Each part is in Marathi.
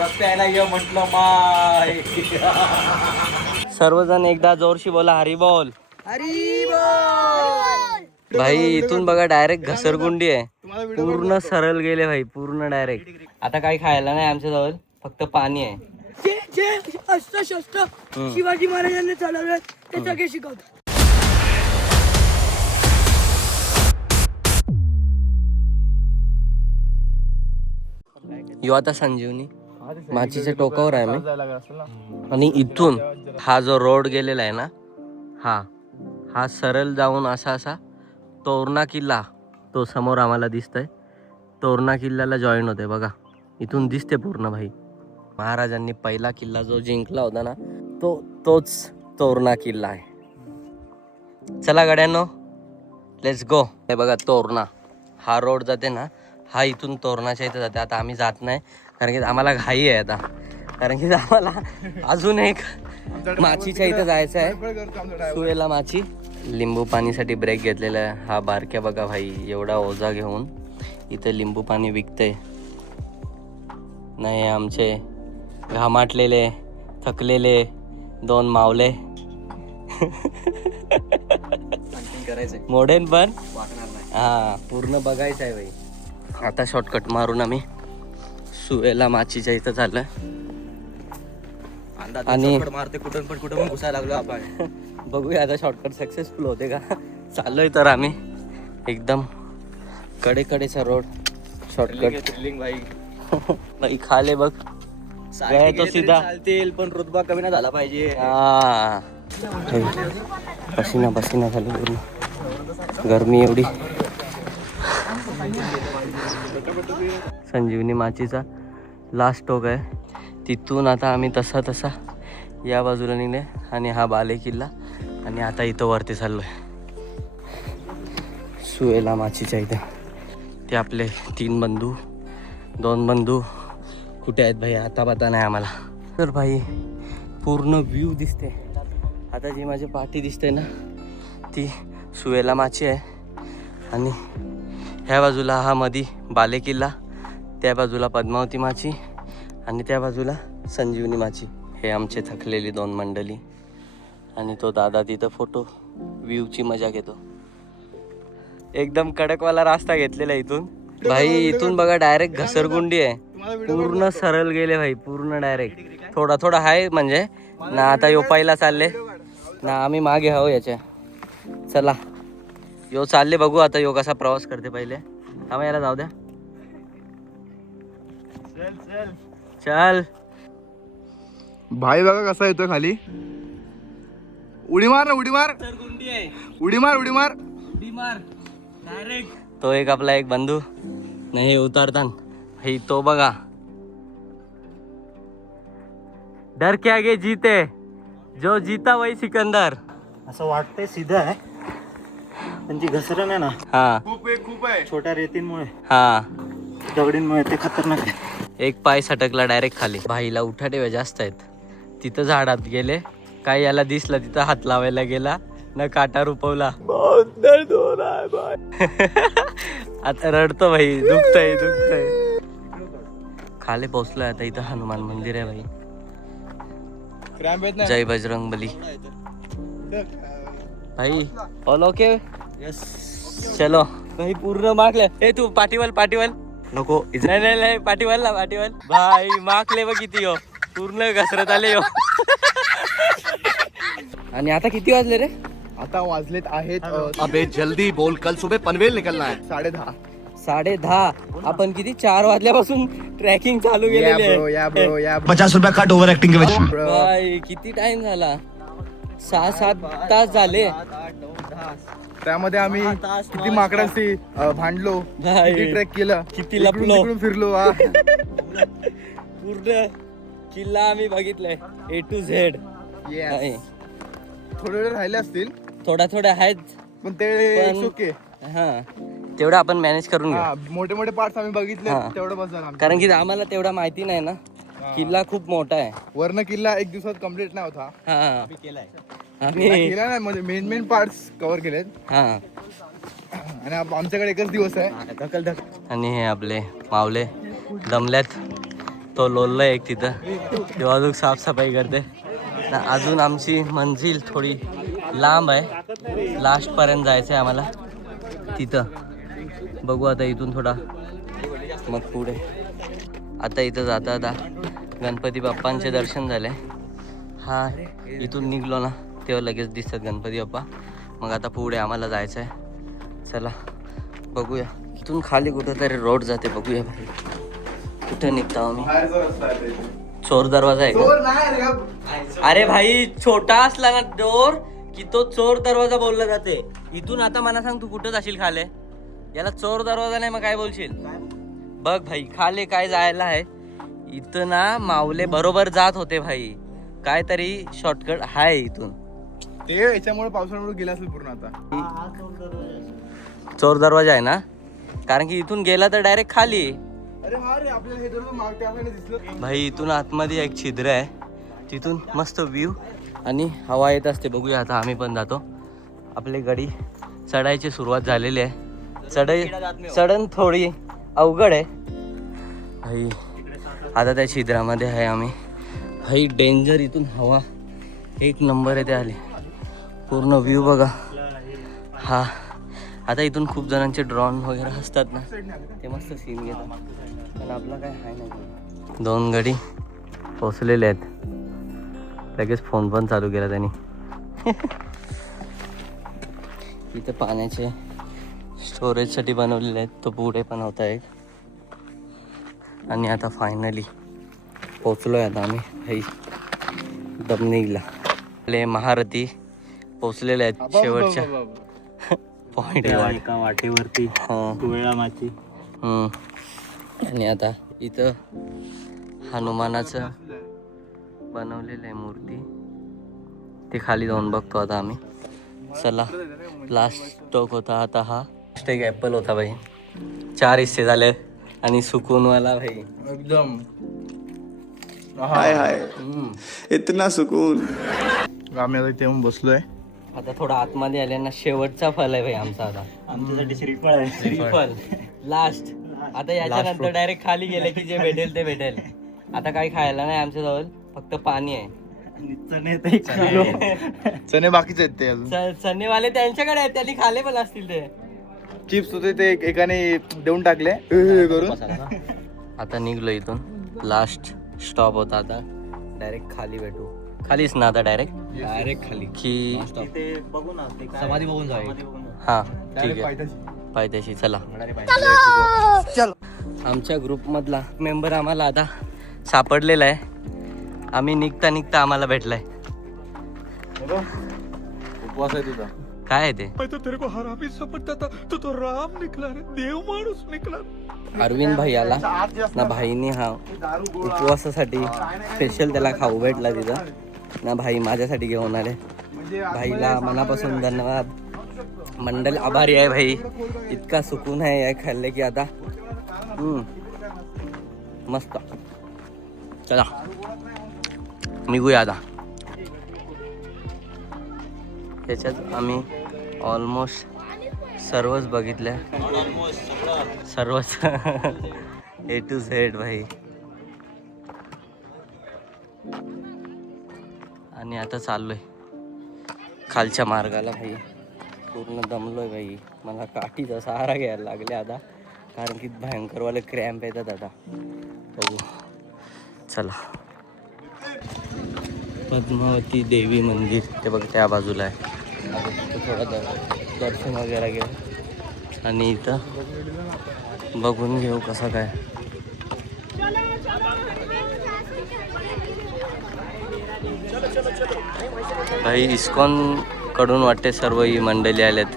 रस्त्याला ये म्हटलं माय. सर्वजण एकदा जोरशी बोला हरी बोल. हरी बोल. भाई इथून बघा डायरेक्ट घसरगुंडी आहे. पूर्ण सरळ गेले भाई, पूर्ण डायरेक्ट. आता काही खायला नाही आमच्या जवळ, फक्त पाणी आहे. जे अस्त्रशस्त्र शिवाजी महाराजांनी चालवलं ते सगळे शिकवतात. यो आता संजीवनी माचीच्या टोकावर आहे मी, आणि इथून हा जो रोड गेलेला आहे ना, हा सरळ जाऊन असा तोरणा किल्ला, तो समोर आम्हाला दिसतोय. तोरणा किल्ल्याला जॉईन होते बघा, इथून दिसते पूर्ण भाई. महाराजांनी पहिला किल्ला जो जिंकला होता ना, तोच तोरणा किल्ला आहे. चला गड्यांनो, लेट्स गो. हे बघा तोरणा, हा रोड जाते ना, हा इथून तोरणाच्या इथे जाते. आता आम्ही जात नाही, कारण की आम्हाला घाई आहे आता, कारण की आम्हाला अजून एक माचीच्या इथे जायचं आहे, सुवेला माची. लिंबू पाणीसाठी ब्रेक घेतलेला आहे. हा बारक्या बघा भाई, एवढा ओझा घेऊन इथे लिंबू पाणी विकतंय. नाही आमचे घामाटलेले थकलेले दोन मावले करायचंय मोडेन पण हा पूर्ण बघायचं आहे भाई. आता शॉर्टकट मारून आम्ही सुवेला माचीच्या इथं चाललोय, आणि मारते कुठून पण घुसायला लागलो आपण. बघूया आता शॉर्टकट सक्सेसफुल होते का. चाललोय तर आम्ही एकदम कडेचा रोड शॉर्टकट. भाई खाले बघ गए तो सीधा चालतील, पण रुतबा कमी ना झाला पाहिजे. हा पसीना झाली पूर्ण, गरमी एवढी. संजीवनी माचीचा लास्ट टोक आहे, तिथून आता आम्ही तसा या बाजूला निघले, आणि हा बाले किल्ला, आणि आता इथं वरती चाललोय सुवेला माचीच्या इथे. ते आपले 3 बंधू, 2 बंधू कुठे आहेत भाई, आता पता नाही आम्हाला. तर भाई पूर्ण व्ह्यू दिसते. आता जी माझी पाठी दिसते ना, ती सुवेला माची आहे, आणि ह्या बाजूला हा मधी बाले किल्ला, त्या बाजूला पद्मावती माची, आणि त्या बाजूला संजीवनी माची. हे आमचे थकलेली 2 मंडळी, आणि तो दादा तिथं फोटो व्ह्यूची मजा घेतो. एकदम कडकवाला रास्ता घेतलेला इथून भाई. इथून बघा डायरेक्ट घसरगुंडी आहे, पूर्ण सरळ गेले भाई, पूर्ण डायरेक्ट. थोडा आहे म्हणजे ना. आता यो पहिला चालले ना, आम्ही मागे आहो याच्या. चला यो चालले, बघू आता यो कसा प्रवास करते. पहिले आम्ही याला जाऊ द्या. चल भाई बघा कसा येतोय खाली. उडी मार ना, उडी मार. उडी मार डायरेक्ट. तो एक आपला एक बंधू नाही उतारतान भाई, तो बघा. डर के आगे जीते, जो जीता वही सिकंदर. असं वाटतंय सीधा आहे, त्यांची घसरण आहे ना, हा खूप आहे. छोट्या रेतींमुळे, हा दगडींमुळे ते खतरनाक आहे. एक पाय सटकला डायरेक्ट खाली. भाईला उठाठेवा जास्त आहेत. तिथं झाडात गेले, काय याला दिसलं तिथं हात लावायला गेला, न काटा रुपवला. आता रडतो भाई, दुखतय. खाली पोहोचलोय आता. इथं हनुमान मंदिर आहे भाई. जय बजरंग बली. भाई ऑल ओके. चलो भाई, पूर्ण मागले. ए तू पाठीवल नको. नाही पाठीवल भाई, मागले बघ किती हो, पूर्ण घसरत आले हो. आणि आता किती वाजले रे? आता वाजलेत आहेत अबे जल्दी बोल, कल सुबह पनवेल निकलना है. 10:30. आपण किती 4 वाजल्यापासून ट्रॅकिंग चालू केलेली आहे. या ब्रो 50 रुपया कट ओवर एक्टिंग के वजह. भाई किती टाइम झाला, 6-7 तास झाले. त्यामध्ये आम्ही किती माकडांशी भांडलो, भाई. किती ट्रेक केलं, किती लपलो. इकडून फिरलो. पूर्ण किल्ला आम्ही बघितलाय A to Z. भाई. थोडे राहिले असतील, थोडा आहेत, पण ते ओके. हा तेवढं आपण मॅनेज करून घेऊ. मोठे पार्ट्स आम्ही बघितले, हा. तेवढं बस झालं. कारण की आम्हाला तेवढा माहिती नाही ना, किल्ला खूप मोठा आहे. वर्ण किल्ला 1 दिवसात कम्प्लीट नाही होता. हा आम्ही केला नाही, म्हणजे मेन पार्ट्स कव्हर केलेत. हा. आणि आमच्याकडे एकच दिवस आहे. आणि हे आपले मावले दमल्यात, तो लोलला एक तिथं, तेव्हा अजून साफसफाई करते. अजून आमची मंजिल थोडी लांब आहे, लास्टपर्यंत जायचं आहे आम्हाला. तिथं बघू आता, इथून थोडा मग पुढे. आता इथं जाता आता गणपती बाप्पांचे दर्शन झाले. हा इथून निघलो ना तेव्हा लगेच दिसतात गणपती बाप्पा. मग आता पुढे आम्हाला जायचं आहे. चला बघूया, इथून खाली कुठं तरी रोड जाते, बघूया भाई कुठे निघता आम्ही. चोर दरवाजा आहे का? अरे भाई छोटा असला ना डोर की तो चोर दरवाजा बोलला जाते. इथून आता मला सांग, तू कुठं जाशील खाले? याला चोर दरवाजा नाही मग काय बोलशील? बघ भाई खाले काय जायला आहे. इथं ना माऊले बरोबर जात होते भाई, काहीतरी शॉर्टकट आहे इथून. ते याच्यामुळे पावसामुळे गेला असेल पूर्ण आता. चोर दरवाजा आहे ना, कारण की इथून गेला तर डायरेक्ट खाली. अरे हा रे, आपल्याला हे दरवाजा मागच्या साईडने दिसलं. भाई इथून आतमध्ये एक छिद्र आहे, तिथून मस्त व्ह्यू आणि हवा येत असते. बघूया आता आम्ही पण जातो. आपली गाडी चढायची सुरुवात झालेली आहे. चढण थोडी अवघड आहे भाई. आता त्या छिद्रामध्ये आहे आम्ही भाई. डेंजर, इथून हवा एक नंबर येते आली. पूर्ण व्ह्यू बघा हा. आता इथून खूप जणांचे ड्रोन वगैरे असतात ना, ते मस्त सीन घेतात. पण आपला काय आहे नाही. 2 गाडी पोचलेले आहेत. लगेच फोन पण चालू केला त्यांनी. इथे पाण्याचे स्टोरेजसाठी बनवलेले आहेत, तो पुढे पण होता एक. आणि आता फायनली पोचलोय आता आम्ही भाई दमनीला. आपले महारथी पोचलेले आहेत शेवटच्या पॉइंट एका वाटेवरती वेळा माची. आणि आता इथं हनुमानाचं बनवलेलं आहे मूर्ती, ते खाली जाऊन बघतो आता आम्ही. चला लास्ट स्टॉक होता आता हा. एक ॲपल होता भाई, 4 हिस्से झाले आणि सुकूनवाला भाई एकदम. हाय हाय इतना सुकून. आम्ही आता इथे येऊन बसलोय. आता थोडा आतमध्ये आले ना, शेवटचा फल आहे भाई आमचा आता. आमच्यासाठी श्रीफळ आहे. श्रीफल लास्ट. आता याच्यानंतर डायरेक्ट खाली गेले की जे भेटेल ते भेटेल. आता काही खायला नाही आमच्याजवळ, फक्त पाणी आहे. चणे बाकीचे आहेत ते अजून. सन्नेवाले त्यांच्याकडे आहेत, त्यांनी खाले पण असतील ते. चिप्स होते ते एकाने देऊन टाकले करून. आता निघलो इथून. लास्ट स्टॉप होता आता. डायरेक्ट खाली भेटू. खालीच ना आता, डायरेक्ट खाली की बघू ना, समाधी बघून जाऊ. हा ठीक आहे, पायथ्याशी. चला आमच्या ग्रुपमधला मेंबर आम्हाला आता सापडलेला आहे. आम्ही निघता निघता आम्हाला भेटलाय. उपवास आहे तुझा. काय आहे ते? अरविंद भाई आला ना, भाईनी हा उपवासासाठी स्पेशल त्याला खाऊ भेटला तिथं ना. भाई माझ्यासाठी घेऊन आले. भाईला मनापासून धन्यवाद. मंडल आभारी आहे भाई. इतका सुकून आहे या खाल्ले की आता मस्त. चला निघूया आता. याच्यात आम्ही ऑलमोस्ट सर्वच बघितलं, सर्वच A to Z भाई. आणि आता चाललोय खालच्या मार्गाला भाई. पूर्ण दमलोय भाई. मला काठीचा सहारा घ्यायला लागले आता, कारण की भयंकरवाले क्रॅम्प येतात आता. बघू चला. पद्मावती देवी मंदिर ते बघ त्या बाजूला आहे. थोडं दर्शन वगैरे घेऊ आणि इथं बघून घेऊ कसं काय. भाई इस्कॉन कडून वाटते सर्व ही मंडळी आल्यात.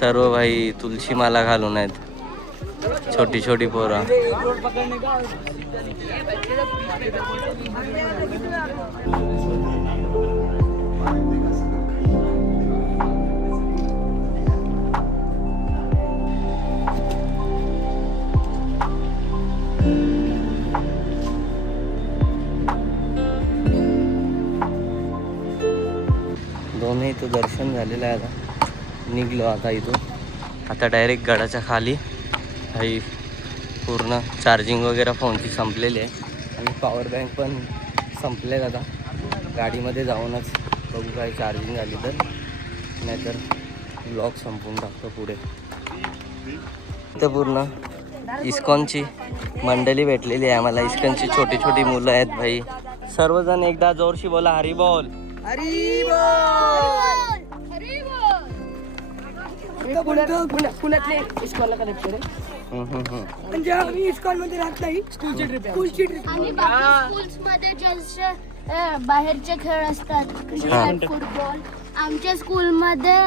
सर्व भाई तुलसी माला घालून आहेत, छोटी छोटी पोरं. दोन्ही इथं दर्शन झालेलं आहे. आता निघलो आता इथून. आता डायरेक्ट गडाच्या खाली भाई पूर्ण चार्जिंग वगैरे फोनची संपलेली आहे आणि पॉवर बँक पण संपले आता. गाडीमध्ये जाऊनच बघू काय चार्जिंग झाली तर, नाहीतर ब्लॉग संपवून टाकतो पुढे. इथं पूर्ण इस्कॉनची मंडळी भेटलेली आहे आम्हाला. इस्कॉनची छोटी छोटी मुलं आहेत भाई. सर्वजण एकदा जोरशी बोला हरी बोल. पुण्यातले इस्कॉनला कनेक्ट म्हणजे आम्ही इस्कॉन मध्ये राहत नाही. स्कूलची ट्रिप आणि बाकी स्कूल्स मध्ये जसे बाहेरचे खेळ असतात फुटबॉल, आमच्या स्कूलमध्ये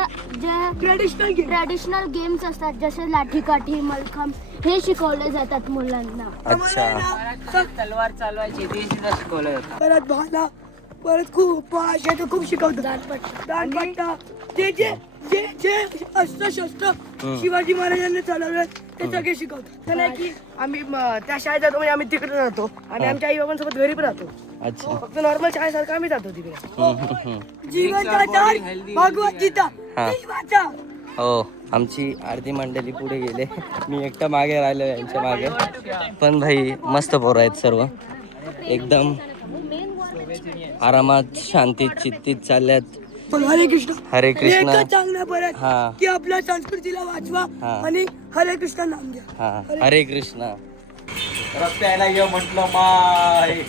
जे ट्रॅडिशनल गेम्स असतात जसे लाठीकाठी, मलखांब हे शिकवले जातात मुलांना. अच्छा. तलवार चालवायची ते सुद्धा शिकवलं जातं. परत भाला, परत खूप खूप शिकवतात. दांडपट्टा जे जे जे जे अस्त्र शिवाजी महाराजांनी चालवलं ते सगळे शिकवतात. तर नाही की आम्ही त्या शाळेत जातो म्हणजे आम्ही तिकडे राहतो आणि आमच्या आई बाबांसोबत घरी पण राहतो. अच्छा. फक्त नॉर्मल शाळेसारखं आम्ही जातो तिकडे. जीवन भगवत गीता वाचा. हो, आमची अर्धी मंडळी पुढे गेले, मी एकटा मागे राहिलो यांच्या मागे. पण भाई मस्त पोरं आहेत सर्व, एकदम आरामात शांतीत चित्तीत चालल्यात. हरे कृष्ण. हरे कृष्ण. एकच सांगणं परत हा. की आपल्या संस्कृतीला वाचवा हा. आणि हरे कृष्ण नाम घ्या. हा, हरे कृष्ण. रस्त्याला ये म्हटलं माय.